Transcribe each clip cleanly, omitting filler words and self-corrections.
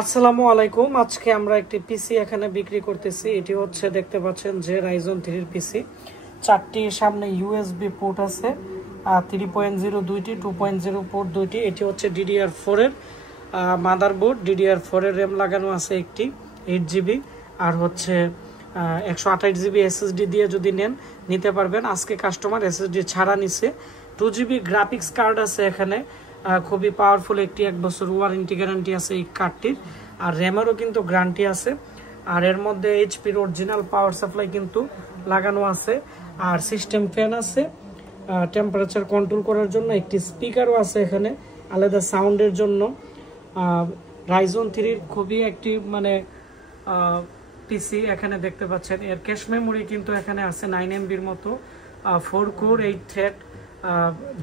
আসসালামু আলাইকুম। আজকে আমরা একটি পিসি এখানে বিক্রি করতেছি। এটি হচ্ছে দেখতে পাচ্ছেন যে রাইজন 3 এর পিসি। চারটি সামনে ইউএসবি পোর্ট আছে, 3.0 দুইটি, 2.0 পোর্ট দুইটি। এটি হচ্ছে DDR4 এর মাদারবোর্ড। DDR4 এর র্যাম লাগানো আছে একটি 8GB, আর হচ্ছে 128GB SSD দিয়ে যদি নিতে পারবেন। আজকে কাস্টমার SSD ছাড়া নিছে। 2GB গ্রাফিক্স কার্ড আছে এখানে, খুবই পাওয়ারফুল একটি 1 বছর ওয়ারেন্টি গ্যারান্টি আছে এই কার্ডটির, আর র্যামেরও কিন্তু গ্যারান্টি আছে। আর এর মধ্যে এইচপির অরিজিনাল পাওয়ার সাপ্লাই কিন্তু লাগানো আছে, আর সিস্টেম ফ্যান আছে টেম্পারেচার কন্ট্রোল করার জন্য। একটি স্পিকারও আছে এখানে আলাদা সাউন্ডের জন্য। রাইজন 3 খুবই একটি পিসি এখানে দেখতে পাচ্ছেন। এর ক্যাশ মেমোরি কিন্তু এখানে আছে 9MBর মতো, 4 কোর 8 থ্রেড।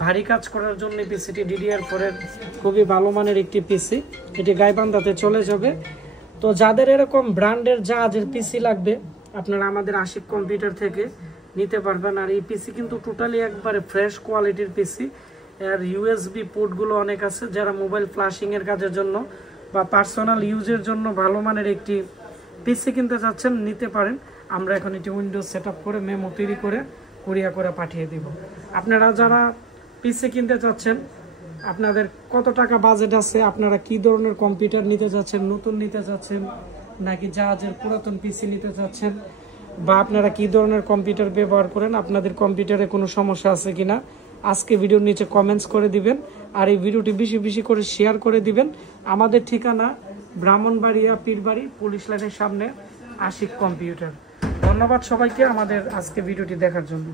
ভারী কাজ করার জন্য পিসিটি DDR4 এর খুবই ভালো মানের একটি পিসি। এটি গাইবান্ধাতে চলে যাবে। তো যাদের এরকম ব্র্যান্ডের জাহাজের পিসি লাগবে, আপনারা আমাদের আশিক কম্পিউটার থেকে নিতে পারবেন। আর এই পিসি কিন্তু টোটালি একবারে ফ্রেশ কোয়ালিটির পিসি। এর ইউএসবি পোর্টগুলো অনেক আছে। যারা মোবাইল ফ্ল্যাশিং এর কাজের জন্য বা পার্সোনাল ইউজের জন্য ভালো মানের একটি পিসি কিনতে চাচ্ছেন, নিতে পারেন। আমরা এখন এটি উইন্ডোজ সেটআপ করে মেমো তৈরি করে কুরিয়া করে পাঠিয়ে দিব। আপনারা যারা পিসি কিনতে চাচ্ছেন, আপনাদের কত টাকা বাজেট আছে, আপনারা কি ধরনের কম্পিউটার নিতে চাচ্ছেন, নতুন নিতে চাচ্ছেন নাকি জাহাজের পুরাতন পিসি নিতে চাচ্ছেন, বা আপনারা কি ধরনের কম্পিউটার ব্যবহার করেন, আপনাদের কম্পিউটারে কোনো সমস্যা আছে কিনা, আজকে ভিডিওর নিচে কমেন্টস করে দিবেন। আর এই ভিডিওটি বেশি বেশি করে শেয়ার করে দিবেন। আমাদের ঠিকানা ব্রাহ্মণবাড়িয়া পীরবাড়ি পুলিশ লাইনের সামনে আশিক কম্পিউটার। ধন্যবাদ সবাইকে আমাদের আজকে ভিডিওটি দেখার জন্য।